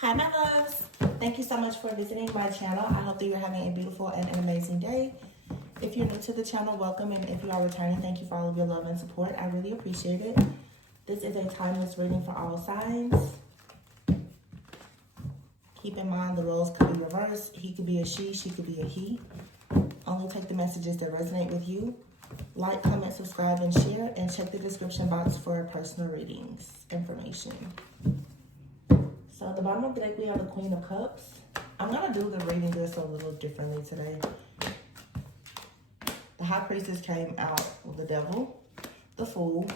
Hi, my loves. Thank you so much for visiting my channel. I hope that you're having a beautiful and an amazing day. If you're new to the channel, welcome. And if you are returning, thank you for all of your love and support. I really appreciate it. This is a timeless reading for all signs. Keep in mind the roles could be reversed. He could be a she could be a he. Only take the messages that resonate with you. Like, comment, subscribe, and share. And check the description box for personal readings information. So at the bottom of the deck, we have the Queen of Cups. I'm going to do the reading just a little differently today. The High Priestess came out with the Devil, the Fool,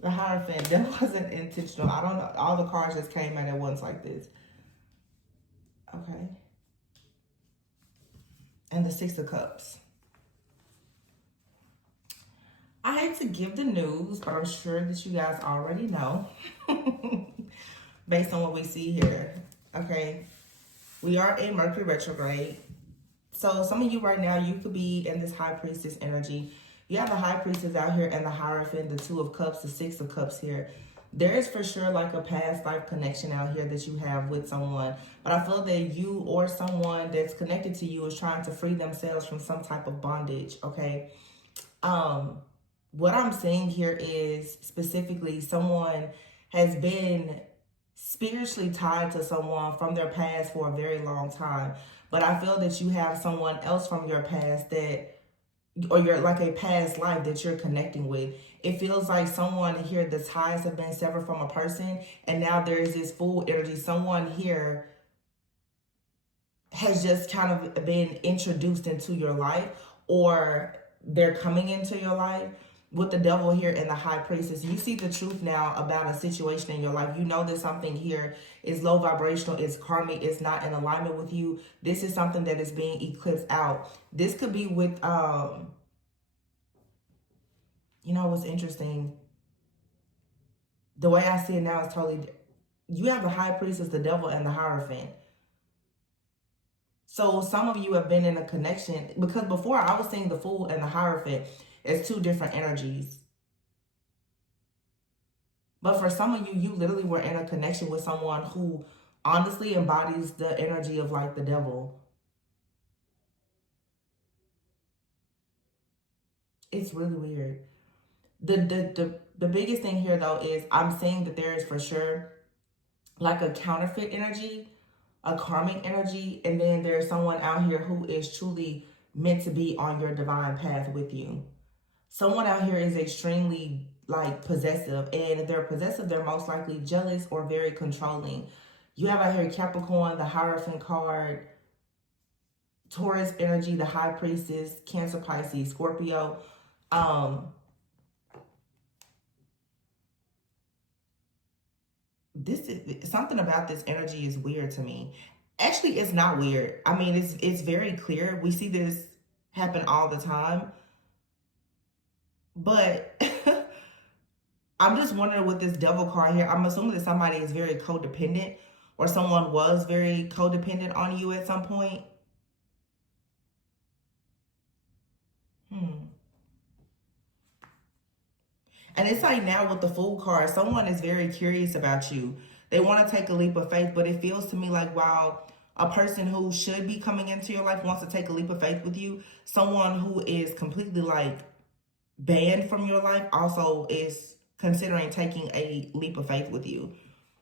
the Hierophant. That wasn't intentional. I don't know. All the cards just came out at once like this. Okay. And the Six of Cups. I hate to give the news, but I'm sure that you guys already know. Based on what we see here. Okay. We are in Mercury retrograde. So some of you right now, you could be in this High Priestess energy. You have the High Priestess out here and the Hierophant, the Two of Cups, the Six of Cups here. There is for sure like a past life connection out here that you have with someone. But I feel that you or someone that's connected to you is trying to free themselves from some type of bondage. Okay. What I'm seeing here is specifically someone has been spiritually tied to someone from their past for a very long time. But I feel that you have someone else from your past that, or you're like a past life that you're connecting with. It feels like someone here, the ties have been severed from a person, and now there's this full energy. Someone here has just kind of been introduced into your life, or they're coming into your life. With the Devil here and the High Priestess, you see the truth now about a situation in your life. You know that something here is low vibrational, it's karmic, it's not in alignment with you. This is something that is being eclipsed out. This could be with, you know what's interesting? The way I see it now is totally, you have the High Priestess, the Devil, and the Hierophant. So some of you have been in a connection, because before I was seeing the Fool and the Hierophant as two different energies. But for some of you, you literally were in a connection with someone who honestly embodies the energy of like the Devil. It's really weird. The biggest thing here though is I'm saying that there is for sure like a counterfeit energy, a karmic energy, and then there's someone out here who is truly meant to be on your divine path with you. Someone out here is extremely like possessive, and if they're possessive, they're most likely jealous or very controlling. You have out here Capricorn, the Hierophant card, Taurus energy, the High Priestess, Cancer, Pisces, Scorpio. This is something about this energy is weird to me. Actually, it's not weird. I mean, it's very clear. We see this happen all the time. But I'm just wondering with this Devil card here, I'm assuming that somebody is very codependent, or someone was very codependent on you at some point. And it's like now with the Fool card, someone is very curious about you. They want to take a leap of faith, but it feels to me like while a person who should be coming into your life wants to take a leap of faith with you, someone who is completely like banned from your life also is considering taking a leap of faith with you.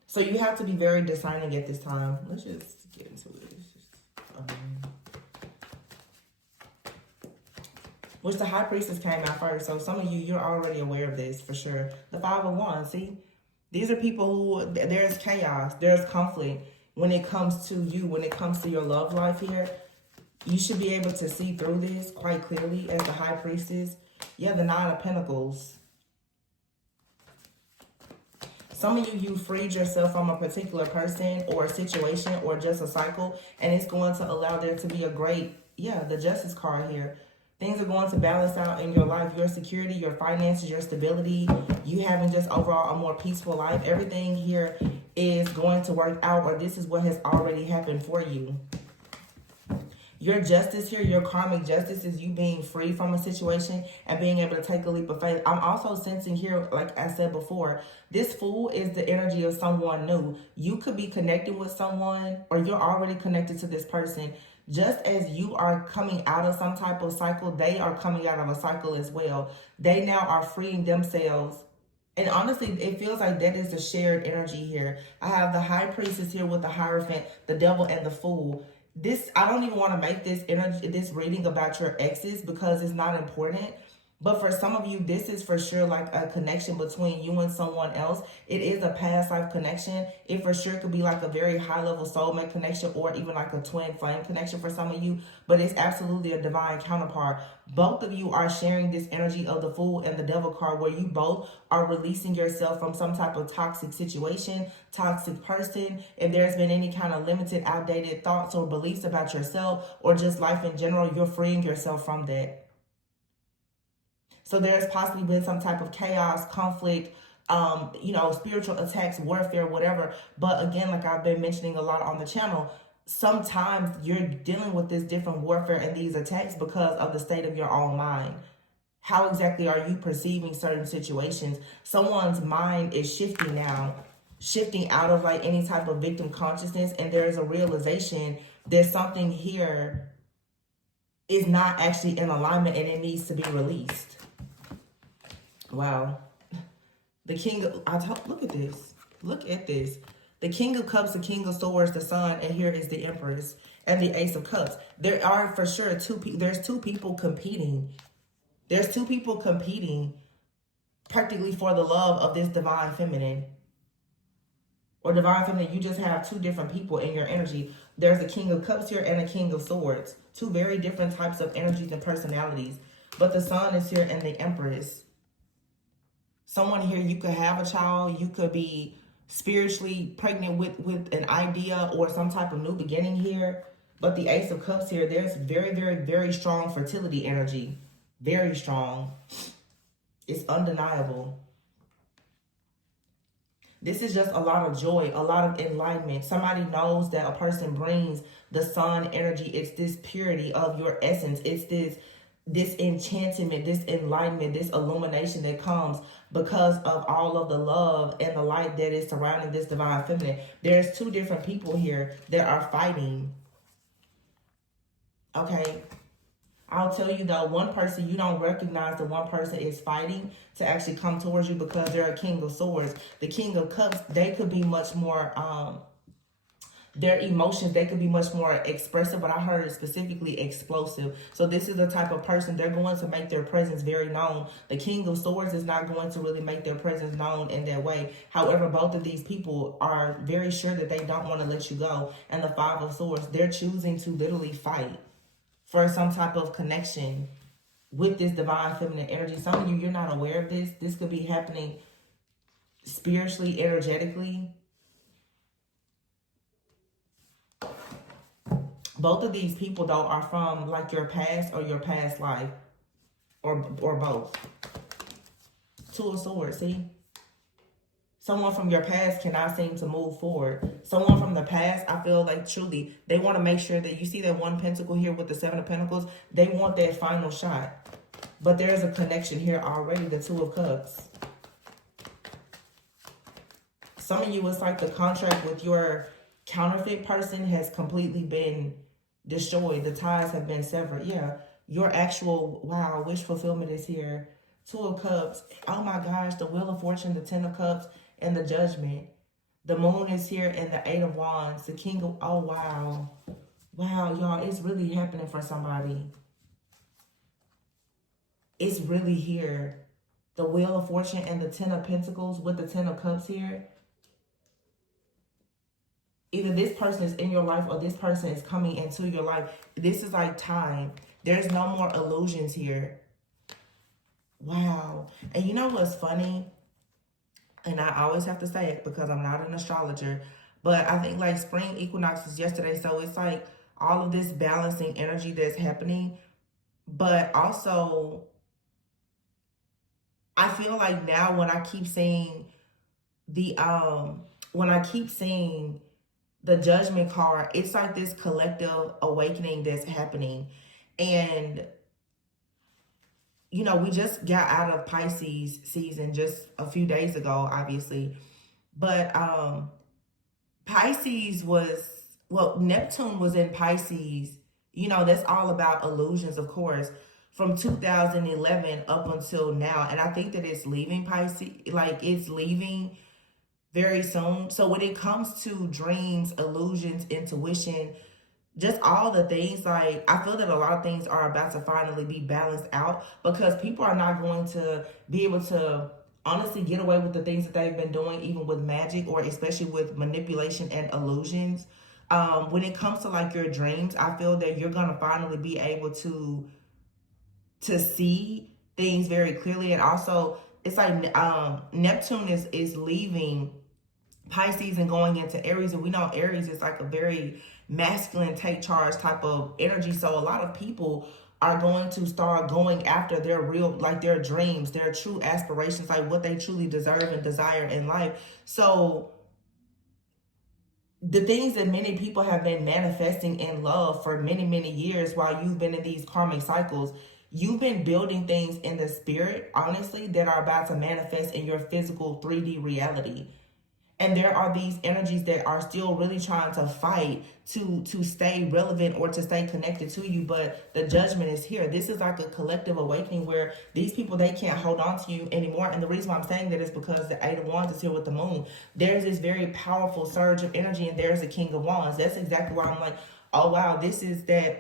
So you have to be very discerning at this time. Let's just get into it. Which the High Priestess came out first. So some of you, you're already aware of this for sure. The Five of Wands, see? These are people who, there's chaos, there's conflict when it comes to you, when it comes to your love life here. You should be able to see through this quite clearly as the High Priestess. Yeah, the Nine of Pentacles. Some of you, you freed yourself from a particular person or a situation or just a cycle, and it's going to allow there to be a great, yeah, the Justice card here. Things are going to balance out in your life, your security, your finances, your stability, you having just overall a more peaceful life. Everything here is going to work out, or this is what has already happened for you. Your justice here, your karmic justice is you being free from a situation and being able to take a leap of faith. I'm also sensing here, like I said before, this Fool is the energy of someone new. You could be connecting with someone, or you're already connected to this person. Just as you are coming out of some type of cycle, they are coming out of a cycle as well. They now are freeing themselves. And honestly, it feels like that is a shared energy here. I have the High Priestess here with the Hierophant, the Devil, and the Fool. This, I don't even want to make this energy, this reading about your exes, because it's not important. But for some of you, this is for sure like a connection between you and someone else. It is a past life connection. It for sure could be like a very high level soulmate connection, or even like a twin flame connection for some of you. But it's absolutely a divine counterpart. Both of you are sharing this energy of the Fool and the Devil card, where you both are releasing yourself from some type of toxic situation, toxic person. If there's been any kind of limited, outdated thoughts or beliefs about yourself or just life in general, you're freeing yourself from that. So there's possibly been some type of chaos, conflict, spiritual attacks, warfare, whatever. But again, like I've been mentioning a lot on the channel, sometimes you're dealing with this different warfare and these attacks because of the state of your own mind. How exactly are you perceiving certain situations? Someone's mind is shifting now, shifting out of like any type of victim consciousness, and there's a realization there's something here is not actually in alignment and it needs to be released. Wow. The King of, look at this. Look at this. The King of Cups, the King of Swords, the Sun, and here is the Empress and the Ace of Cups. There are for sure there's two people competing. There's two people competing practically for the love of this divine feminine. Or divine feminine, you just have two different people in your energy. There's a King of Cups here and a King of Swords. Two very different types of energies and personalities. But the Sun is here and the Empress. Someone here, you could have a child, you could be spiritually pregnant with an idea or some type of new beginning here. But the Ace of Cups here, there's very, very, very strong fertility energy. Very strong. It's undeniable. This is just a lot of joy, a lot of enlightenment. Somebody knows that a person brings the Sun energy. It's this purity of your essence. It's this enchantment, this enlightenment, this illumination that comes because of all of the love and the light that is surrounding this divine feminine. There's two different people here that are fighting. Okay. I'll tell you though, one person, you don't recognize that one person is fighting to actually come towards you because they're a King of Swords. The King of Cups, they could be much more, their emotions, they could be much more expressive, but I heard specifically explosive. So this is the type of person, they're going to make their presence very known. The King of Swords is not going to really make their presence known in that way. However, both of these people are very sure that they don't want to let you go. And the Five of Swords, they're choosing to literally fight for some type of connection with this divine feminine energy. Some of you, you're not aware of this. This could be happening spiritually, energetically. Both of these people, though, are from like your past or your past life, or both. Two of Swords, see? Someone from your past cannot seem to move forward. Someone from the past, I feel like truly, they want to make sure that you see that one pentacle here with the Seven of Pentacles. They want that final shot. But there's a connection here already, the Two of Cups. Some of you, it's like the contract with your counterfeit person has completely been destroyed. The ties have been severed. Yeah, your actual, wow, wish fulfillment is here. Two of Cups. Oh my gosh, the Wheel of Fortune, the Ten of Cups, and the Judgment. The Moon is here and the Eight of Wands. The King of, oh wow. Wow, y'all, it's really happening for somebody. It's really here. The Wheel of Fortune and the Ten of Pentacles with the Ten of Cups here. Either this person is in your life or this person is coming into your life. This is like time. There's no more illusions here. Wow. And you know what's funny? And I always have to say it because I'm not an astrologer. But I think like spring equinox was yesterday. So it's like all of this balancing energy that's happening. But also, I feel like now when I keep seeing the Judgment card, it's like this collective awakening that's happening. And, you know, we just got out of Pisces season just a few days ago, obviously. But Pisces was, well, Neptune was in Pisces. You know, that's all about illusions, of course, from 2011 up until now. And I think that it's leaving Pisces, like it's leaving very soon. So when it comes to dreams, illusions, intuition, just all the things, like I feel that a lot of things are about to finally be balanced out, because people are not going to be able to honestly get away with the things that they've been doing, even with magic, or especially with manipulation and illusions. When it comes to like your dreams, I feel that you're gonna finally be able to see things very clearly. And also it's like Neptune is leaving Pisces and going into Aries, and we know Aries is like a very masculine, take charge type of energy. So a lot of people are going to start going after their real, like their dreams, their true aspirations, like what they truly deserve and desire in life. So the things that many people have been manifesting in love for many, many years while you've been in these karmic cycles, you've been building things in the spirit, honestly, that are about to manifest in your physical 3D reality. And there are these energies that are still really trying to fight to stay relevant or to stay connected to you. But the Judgment is here. This is like a collective awakening where these people, they can't hold on to you anymore. And the reason why I'm saying that is because the Eight of Wands is here with the Moon. There's this very powerful surge of energy, and there's the King of Wands. That's exactly why I'm like, oh wow, this is that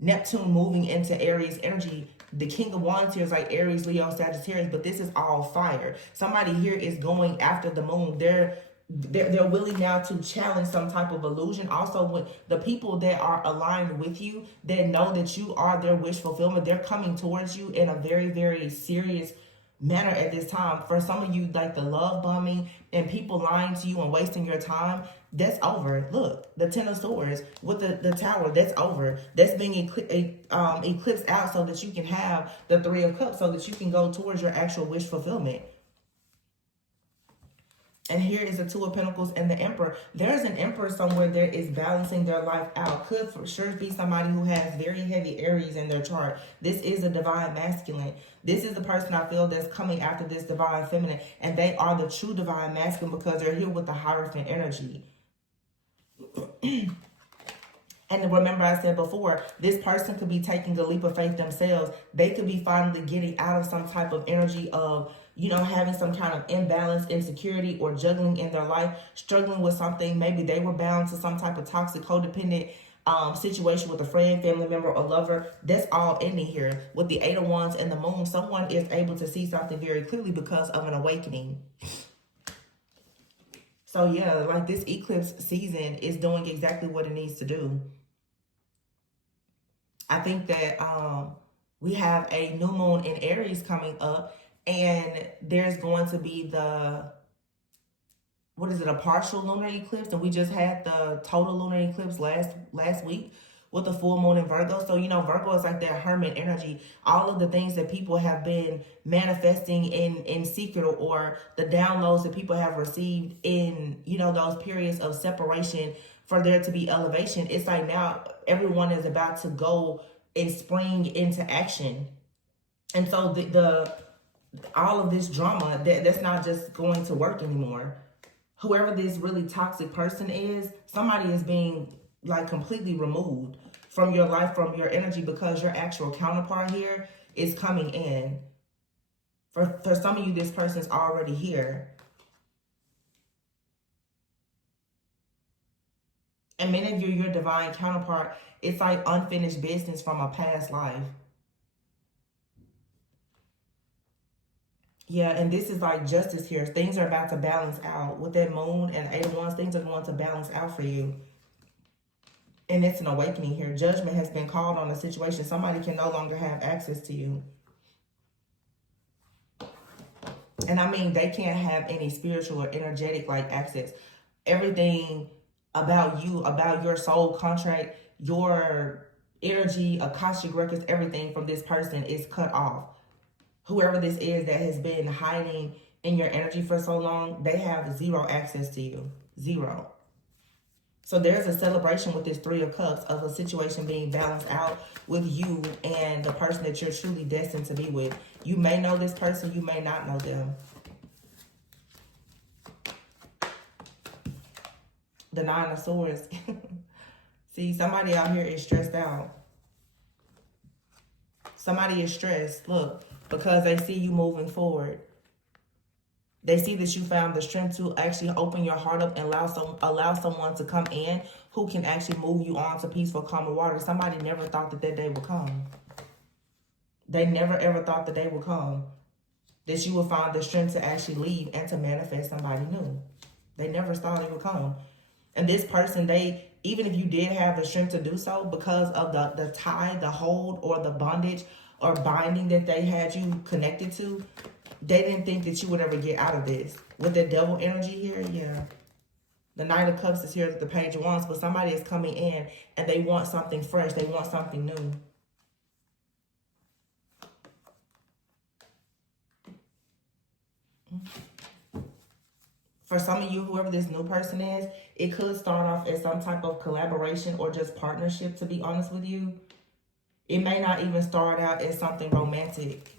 Neptune moving into Aries energy. The King of Wands here is like Aries, Leo, Sagittarius, but this is all fire. Somebody here is going after the moon. They're willing now to challenge some type of illusion. Also, with the people that are aligned with you, that know that you are their wish fulfillment, they're coming towards you in a very, very serious manner at this time. For some of you, like the love bombing and people lying to you and wasting your time, that's over. Look, the Ten of Swords with the Tower, that's over. That's being eclipsed out so that you can have the Three of Cups, so that you can go towards your actual wish fulfillment. And here is the Two of Pentacles and the Emperor. There's an Emperor somewhere that is balancing their life out. Could for sure be somebody who has very heavy Aries in their chart. This is a divine masculine. This is the person I feel that's coming after this divine feminine. And they are the true divine masculine because they're here with the Hierophant energy. And remember I said before, this person could be taking a leap of faith themselves. They could be finally getting out of some type of energy of, you know, having some kind of imbalance, insecurity, or juggling in their life, struggling with something. Maybe they were bound to some type of toxic, codependent situation with a friend, family member, or lover. That's all ending here. With the Eight of Wands and the Moon, someone is able to see something very clearly because of an awakening. So yeah, like this eclipse season is doing exactly what it needs to do. I think that we have a new moon in Aries coming up, and there's going to be a partial lunar eclipse, and we just had the total lunar eclipse last week with the full moon in Virgo. So, you know, Virgo is like that hermit energy. All of the things that people have been manifesting in secret, or the downloads that people have received in, you know, those periods of separation for there to be elevation. It's like now everyone is about to go and spring into action. And so the all of this drama, that's not just going to work anymore. Whoever this really toxic person is, somebody is being like completely removed from your life, from your energy, because your actual counterpart here is coming in. For some of you, this person's already here. And many of you, your divine counterpart, it's like unfinished business from a past life. Yeah, and this is like justice here. Things are about to balance out. With that moon and Eight of Wands, things are going to balance out for you. And it's an awakening here. Judgment has been called on a situation. Somebody can no longer have access to you. And I mean, they can't have any spiritual or energetic like access. Everything about you, about your soul contract, your energy, Akashic records, everything from this person is cut off. Whoever this is that has been hiding in your energy for so long, they have zero access to you. Zero. So there's a celebration with this Three of Cups of a situation being balanced out with you and the person that you're truly destined to be with. You may know this person, you may not know them. The Nine of Swords. See, somebody out here is stressed out. Somebody is stressed, look, because they see you moving forward. They see that you found the strength to actually open your heart up and allow someone to come in who can actually move you on to peaceful, calmer water. Somebody never thought that that day would come. They never ever thought the day would come that you would find the strength to actually leave and to manifest somebody new. They never thought it would come. And this person, even if you did have the strength to do so, because of the tie, the hold, or the bondage or binding that they had you connected to, they didn't think that you would ever get out of this. With the devil energy here, yeah. The Knight of Cups is here with the Page of Wands, but somebody is coming in and they want something fresh. They want something new. For some of you, whoever this new person is, it could start off as some type of collaboration or just partnership, to be honest with you. It may not even start out as something romantic.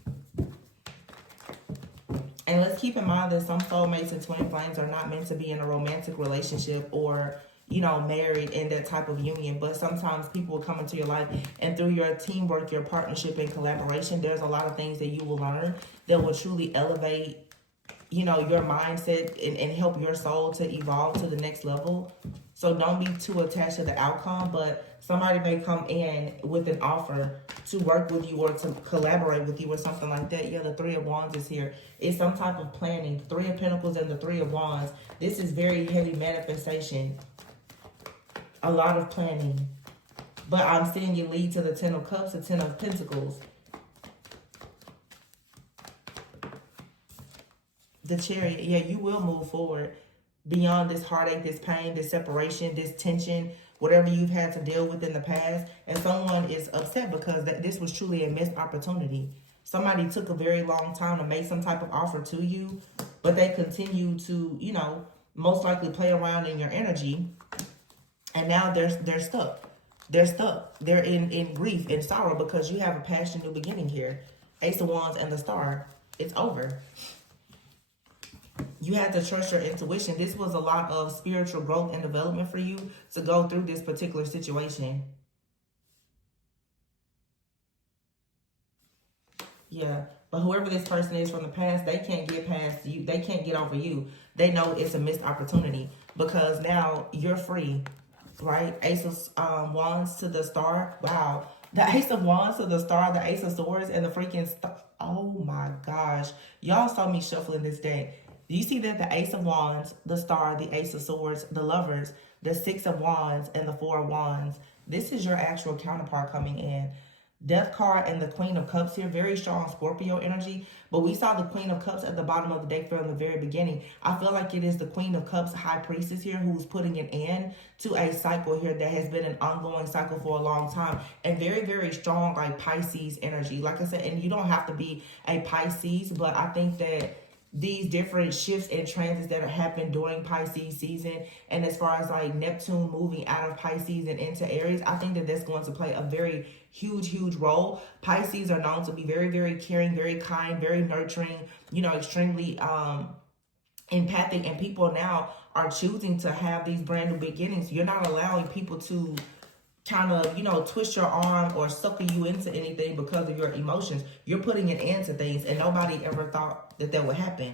And let's keep in mind that some soulmates and twin flames are not meant to be in a romantic relationship or, you know, married in that type of union. But sometimes people will come into your life, and through your teamwork, your partnership and collaboration, there's a lot of things that you will learn that will truly elevate, you know, your mindset and help your soul to evolve to the next level. So don't be too attached to the outcome, but somebody may come in with an offer to work with you or to collaborate with you or something like that. Yeah, the Three of Wands is here. It's some type of planning. Three of Pentacles and the Three of Wands. This is very heavy manifestation. A lot of planning. But I'm seeing you lead to the Ten of Cups, the Ten of Pentacles. The Chariot. Yeah, you will move forward beyond this heartache, this pain, this separation, this tension, whatever you've had to deal with in the past. And someone is upset because this was truly a missed opportunity. Somebody took a very long time to make some type of offer to you, but they continue to, you know, most likely play around in your energy. And now they're stuck. They're stuck. They're in grief and sorrow because you have a passion new beginning here. Ace of Wands and the Star. It's over. You had to trust your intuition. This was a lot of spiritual growth and development for you to go through this particular situation. Yeah, but whoever this person is from the past, they can't get past you. They can't get over you. They know it's a missed opportunity because now you're free, right? Ace of Wands to the Star. Wow. The Ace of Wands to the Star, the Ace of Swords, and the freaking Star. Oh my gosh. Y'all saw me shuffling this deck. You see that the Ace of Wands, the Star, the Ace of Swords, the Lovers, the Six of Wands, and the Four of Wands. This is your actual counterpart coming in. Death card and the Queen of Cups here. Very strong Scorpio energy. But we saw the Queen of Cups at the bottom of the deck from the very beginning. I feel like it is the Queen of Cups High Priestess here who's putting an end to a cycle here that has been an ongoing cycle for a long time. And very, very strong like Pisces energy. Like I said, and you don't have to be a Pisces, but I think that these different shifts and transits that are happening during Pisces season, and as far as like Neptune moving out of Pisces and into Aries, I think that that's going to play a very huge role. Pisces are known to be very, very caring, very kind, very nurturing, you know, extremely empathic, and people now are choosing to have these brand new beginnings. You're not allowing people to kind of, you know, twist your arm or sucker you into anything because of your emotions. You're putting an end to things, and nobody ever thought that that would happen.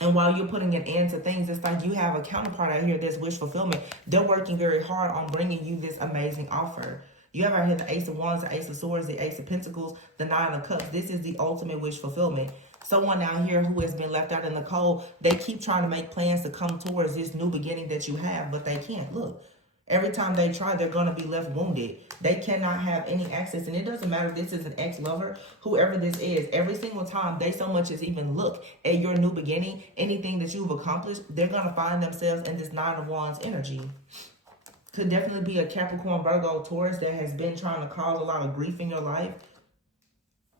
And while you're putting an end to things, it's like you have a counterpart out here that's wish fulfillment. They're working very hard on bringing you this amazing offer. You have out here the Ace of Wands, the Ace of Swords, the Ace of Pentacles, the Nine of Cups. This is the ultimate wish fulfillment. Someone out here who has been left out in the cold, they keep trying to make plans to come towards this new beginning that you have, but they can't. Look. Every time they try, they're going to be left wounded. They cannot have any access. And it doesn't matter if this is an ex-lover, whoever this is. Every single time they so much as even look at your new beginning, anything that you've accomplished, they're going to find themselves in this Nine of Wands energy. Could definitely be a Capricorn, Virgo, Taurus that has been trying to cause a lot of grief in your life.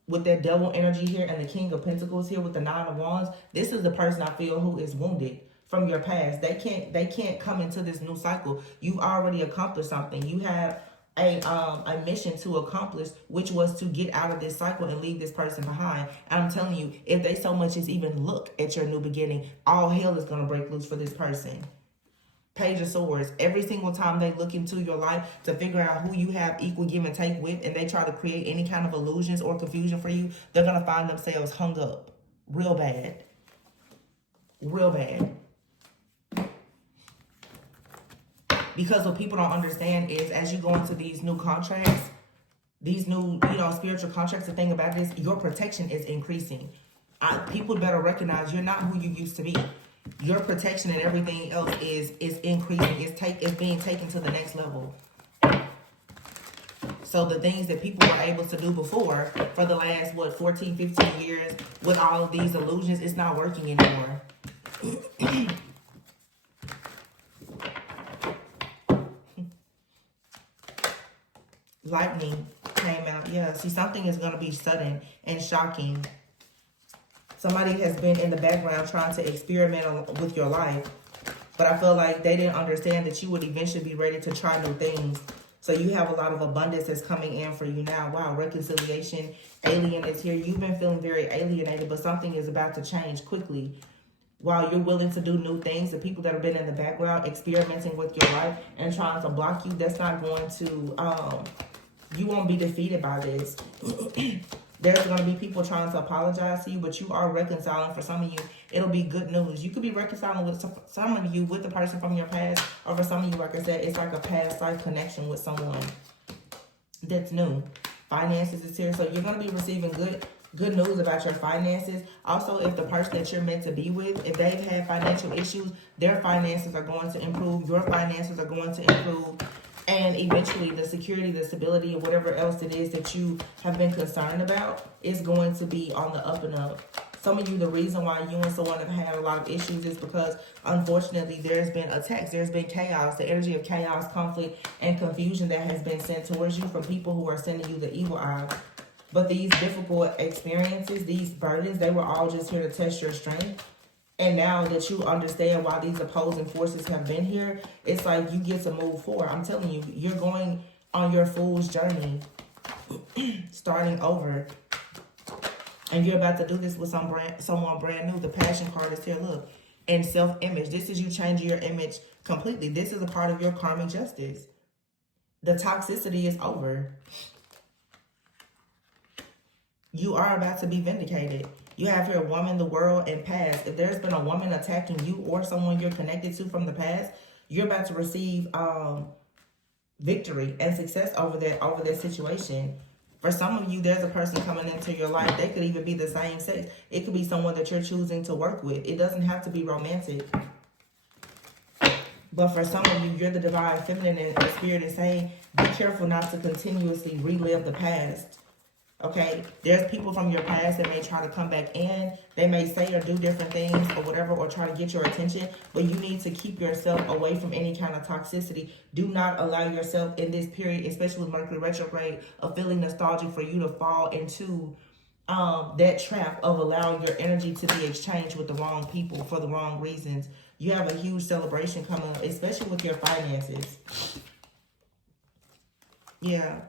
With that Devil energy here and the King of Pentacles here with the Nine of Wands, this is the person I feel who is wounded. from your past. They can't come into this new cycle. You've already accomplished something. You have a mission to accomplish, which was to get out of this cycle and leave this person behind. And I'm telling you, if they so much as even look at your new beginning, all hell is going to break loose for this person. Page of Swords. Every single time they look into your life to figure out who you have equal give and take with, and they try to create any kind of illusions or confusion for you, they're going to find themselves hung up real bad. Real bad. Because what people don't understand is, as you go into these new contracts, these new, spiritual contracts, the thing about this, your protection is increasing. People better recognize you're not who you used to be. Your protection and everything else is increasing. It's being taken to the next level. So the things that people were able to do before for the last, 14, 15 years with all of these illusions, it's not working anymore. Lightning came out. Yeah, see, something is going to be sudden and shocking. Somebody has been in the background trying to experiment with your life. But I feel like they didn't understand that you would eventually be ready to try new things. So you have a lot of abundance that's coming in for you now. Wow, reconciliation, alien is here. You've been feeling very alienated, but something is about to change quickly. While you're willing to do new things, the people that have been in the background experimenting with your life and trying to block you, that's not going to, you won't be defeated by this. There's going to be people trying to apologize to you, but you are reconciling. For some of you, it'll be good news. You could be reconciling with some of you with the person from your past, or for some of you, like I said, it's like a past life connection with someone that's new. Finances is here, so you're going to be receiving good news about your finances. Also, if the person that you're meant to be with, if they've had financial issues, their finances are going to improve. Your finances are going to improve. And eventually the security, the stability, or whatever else it is that you have been concerned about is going to be on the up and up. Some of you, the reason why you and someone have had a lot of issues is because, unfortunately, there's been attacks. There's been chaos, the energy of chaos, conflict, and confusion that has been sent towards you from people who are sending you the evil eye. But these difficult experiences, these burdens, they were all just here to test your strength. And now that you understand why these opposing forces have been here, it's like you get to move forward. I'm telling you, you're going on your fool's journey, starting over. And you're about to do this with someone brand new. The Passion card is here, look. And self-image. This is you changing your image completely. This is a part of your karmic justice. The toxicity is over. You are about to be vindicated. You have here woman, the world, and past. If there's been a woman attacking you or someone you're connected to from the past, you're about to receive victory and success over that situation. For some of you, there's a person coming into your life. They could even be the same sex. It could be someone that you're choosing to work with. It doesn't have to be romantic. But for some of you, you're the divine feminine, and the spirit is saying, be careful not to continuously relive the past. Okay, there's people from your past that may try to come back in. They may say or do different things or whatever, or try to get your attention. But you need to keep yourself away from any kind of toxicity. Do not allow yourself in this period, especially with Mercury retrograde, of feeling nostalgic, for you to fall into that trap of allowing your energy to be exchanged with the wrong people for the wrong reasons. You have a huge celebration coming up, especially with your finances. Yeah.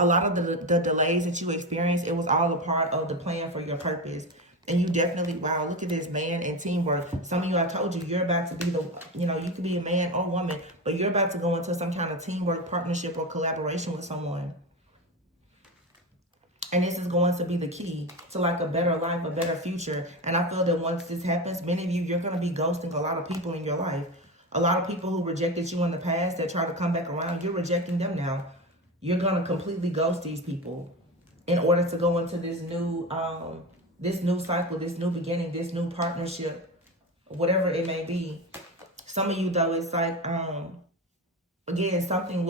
A lot of the delays that you experienced, it was all a part of the plan for your purpose. And you definitely, wow, look at this, man, and teamwork. Some of you, I told you, you're about to be the, you could be a man or woman, but you're about to go into some kind of teamwork, partnership, or collaboration with someone. And this is going to be the key to like a better life, a better future. And I feel that once this happens, many of you, you're going to be ghosting a lot of people in your life. A lot of people who rejected you in the past that try to come back around, you're rejecting them now. You're going to completely ghost these people in order to go into this new cycle, this new beginning, this new partnership, whatever it may be. Some of you, though, it's like, again, something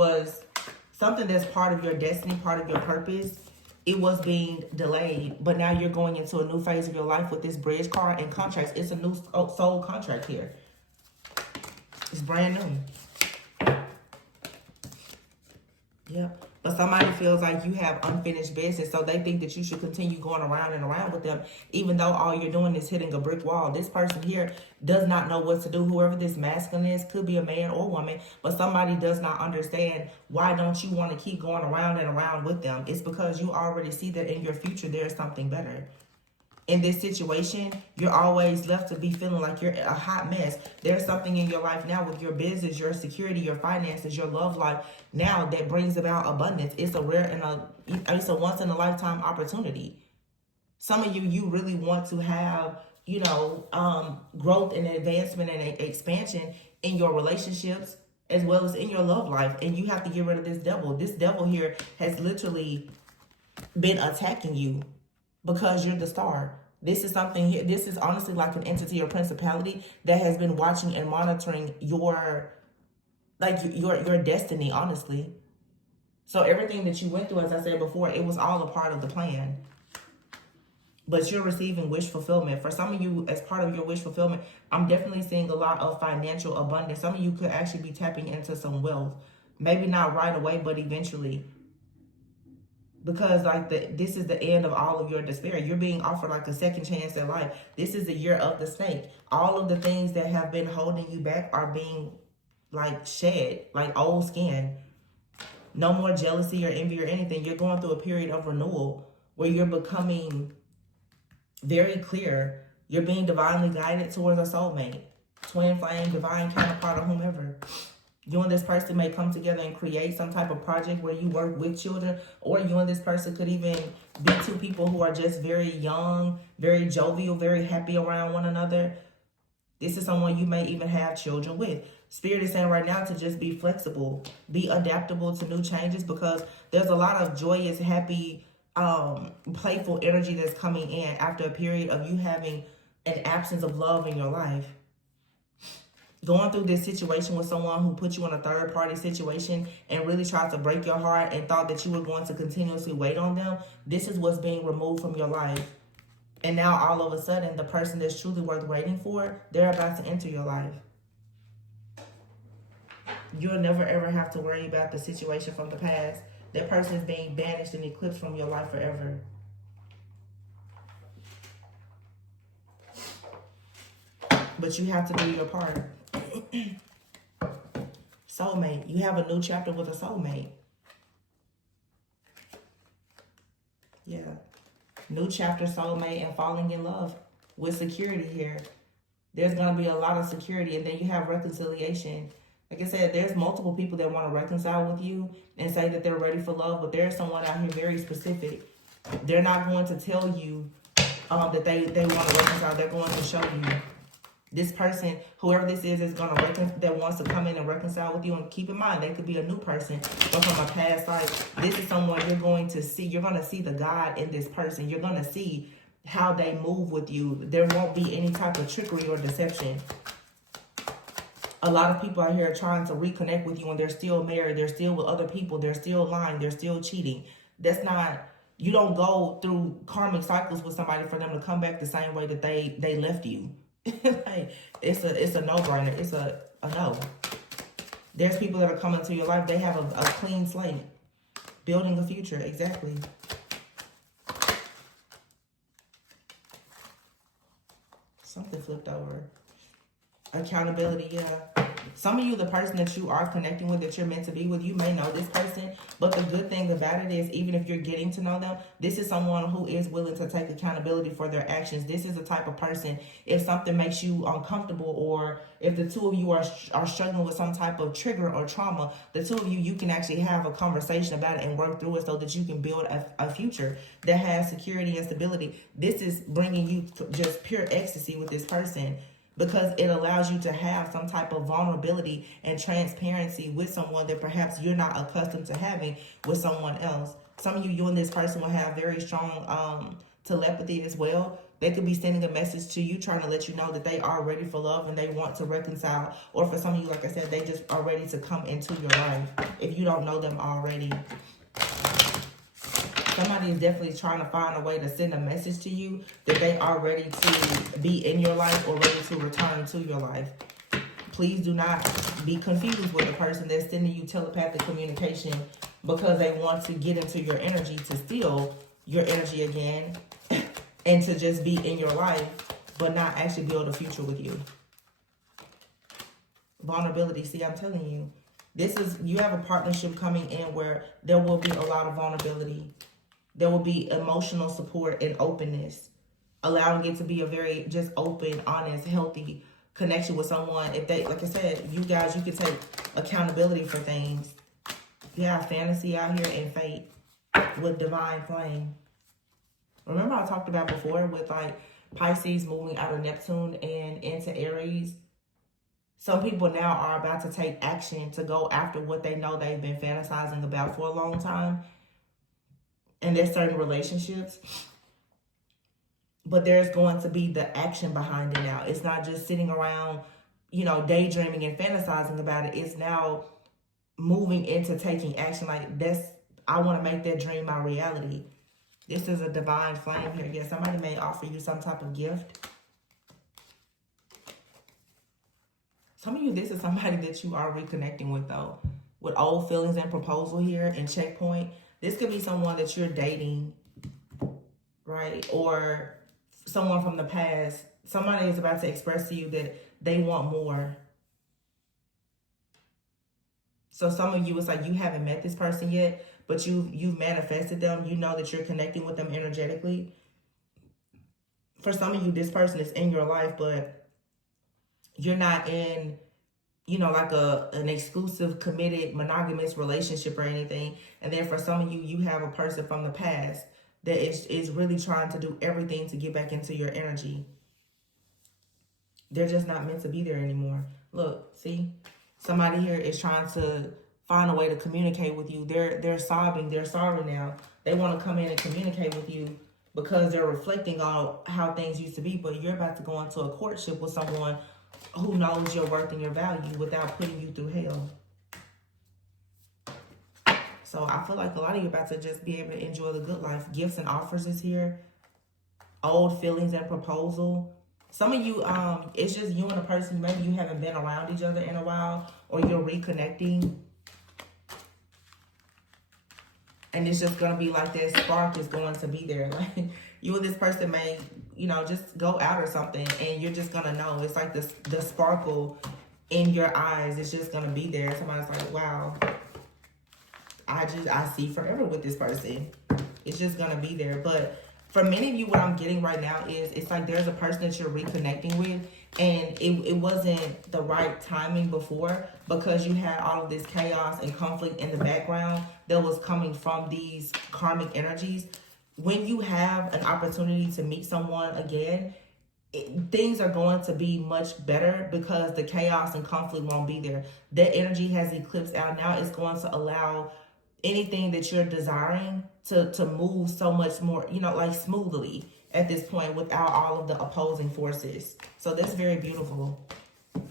that's part of your destiny, part of your purpose. It was being delayed, but now you're going into a new phase of your life with this bridge card and contracts. It's a new soul contract here. It's brand new. Yep. But somebody feels like you have unfinished business, so they think that you should continue going around and around with them, even though all you're doing is hitting a brick wall. This person here does not know what to do. Whoever this masculine is, could be a man or woman, but somebody does not understand why don't you want to keep going around and around with them. It's because you already see that in your future there's something better. In this situation, you're always left to be feeling like you're a hot mess. There's something in your life now with your business, your security, your finances, your love life now that brings about abundance. It's a it's a once in a lifetime opportunity. Some of you really want to have, you know, growth and advancement and expansion in your relationships as well as in your love life. And you have to get rid of this devil. This devil here has literally been attacking you because you're the star. This is something here. This is honestly like an entity or principality that has been watching and monitoring your destiny, honestly. So everything that you went through, as I said before, it was all a part of the plan. But you're receiving wish fulfillment. For some of you, as part of your wish fulfillment, I'm definitely seeing a lot of financial abundance. Some of you could actually be tapping into some wealth. Maybe not right away, but eventually. Because like this is the end of all of your despair. You're being offered like a second chance at life. This is the year of the snake. All of the things that have been holding you back are being like shed, like old skin. No more jealousy or envy or anything. You're going through a period of renewal where you're becoming very clear. You're being divinely guided towards a soulmate, twin flame, divine counterpart, or whomever. You and this person may come together and create some type of project where you work with children, or you and this person could even be two people who are just very young, very jovial, very happy around one another. This is someone you may even have children with. Spirit is saying right now to just be flexible, be adaptable to new changes, because there's a lot of joyous, happy, playful energy that's coming in after a period of you having an absence of love in your life. Going through this situation with someone who put you in a third party situation and really tried to break your heart and thought that you were going to continuously wait on them. This is what's being removed from your life. And now all of a sudden, the person that's truly worth waiting for, they're about to enter your life. You'll never ever have to worry about the situation from the past. That person is being banished and eclipsed from your life forever. But you have to do your part. Soulmate. You have a new chapter with a soulmate. Yeah. New chapter, soulmate, and falling in love with security here. There's going to be a lot of security, and then you have reconciliation. Like I said, there's multiple people that want to reconcile with you and say that they're ready for love, but there's someone out here very specific. They're not going to tell you that they want to reconcile. They're going to show you. This person, whoever this is going to that wants to come in and reconcile with you. And keep in mind, they could be a new person, but from a past life. This is someone you're going to see. You're going to see the God in this person. You're going to see how they move with you. There won't be any type of trickery or deception. A lot of people out here are trying to reconnect with you, and they're still married. They're still with other people. They're still lying. They're still cheating. That's not. You don't go through karmic cycles with somebody for them to come back the same way that they left you. Like, it's a no-brainer. It's a no. There's people that are coming to your life. They have a clean slate. Building a future. Exactly. Something flipped over. Accountability, yeah. Some of you, the person that you are connecting with, that you're meant to be with, you may know this person. But the good thing about it is, even if you're getting to know them, this is someone who is willing to take accountability for their actions. This is the type of person, if something makes you uncomfortable, or if the two of you are struggling with some type of trigger or trauma, the two of you can actually have a conversation about it and work through it so that you can build a future that has security and stability. This is bringing you just pure ecstasy with this person, because it allows you to have some type of vulnerability and transparency with someone that perhaps you're not accustomed to having with someone else. Some of you and this person will have very strong telepathy as well. They could be sending a message to you, trying to let you know that they are ready for love and they want to reconcile. Or for some of you, like I said, they just are ready to come into your life if you don't know them already. Somebody is definitely trying to find a way to send a message to you that they are ready to be in your life or ready to return to your life. Please do not be confused with the person that's sending you telepathic communication, because they want to get into your energy to steal your energy again and to just be in your life, but not actually build a future with you. Vulnerability. See, I'm telling you, you have a partnership coming in where there will be a lot of vulnerability. There will be emotional support and openness, allowing it to be a very just open, honest, healthy connection with someone. If they, like I said, you guys, you can take accountability for things. You have fantasy out here and fate with divine flame. Remember I talked about before with like Pisces moving out of Neptune and into Aries? Some people now are about to take action to go after what they know they've been fantasizing about for a long time. And there's certain relationships. But there's going to be the action behind it now. It's not just sitting around, you know, daydreaming and fantasizing about it. It's now moving into taking action. Like, I want to make that dream my reality. This is a divine flame here. Yes, somebody may offer you some type of gift. Some of you, this is somebody that you are reconnecting with, though. With old feelings and proposal here and checkpoint. This could be someone that you're dating, right? Or someone from the past. Somebody is about to express to you that they want more. So some of you, it's like you haven't met this person yet, but you've manifested them. You know that you're connecting with them energetically. For some of you, this person is in your life, but you're not in, you know, like an exclusive, committed, monogamous relationship or anything. And then for some of you, you have a person from the past that is really trying to do everything to get back into your energy. They're just not meant to be there anymore. Look, see? Somebody here is trying to find a way to communicate with you. They're sobbing. They're sorry now. They want to come in and communicate with you because they're reflecting on how things used to be. But you're about to go into a courtship with someone who knows your worth and your value without putting you through hell. So I feel like a lot of you are about to just be able to enjoy the good life. Gifts and offers is here. Old feelings and proposal. Some of you, it's just you and a person, maybe you haven't been around each other in a while, or you're reconnecting. And it's just going to be like that spark is going to be there. Like you and this person may, you know, just go out or something, and you're just going to know. It's like the sparkle in your eyes. It's just going to be there. Somebody's like, wow, I see forever with this person. It's just going to be there. But for many of you, what I'm getting right now is it's like there's a person that you're reconnecting with, and it wasn't the right timing before because you had all of this chaos and conflict in the background that was coming from these karmic energies. When you have an opportunity to meet someone again, things are going to be much better because the chaos and conflict won't be there. That energy has eclipsed out. Now it's going to allow anything that you're desiring to move so much more, you know, like smoothly at this point without all of the opposing forces. So that's very beautiful.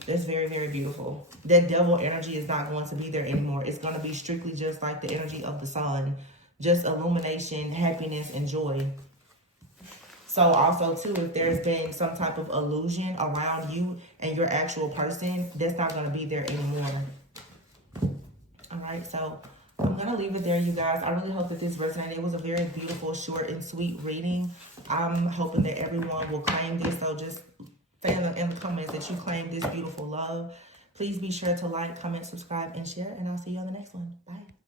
That's very, very beautiful. That devil energy is not going to be there anymore. It's going to be strictly just like the energy of the sun. Just illumination, happiness, and joy. So also, too, if there's been some type of illusion around you and your actual person, that's not going to be there anymore. All right, so I'm going to leave it there, you guys. I really hope that this resonated. It was a very beautiful, short, and sweet reading. I'm hoping that everyone will claim this. So just say in the comments that you claim this beautiful love. Please be sure to like, comment, subscribe, and share. And I'll see you on the next one. Bye.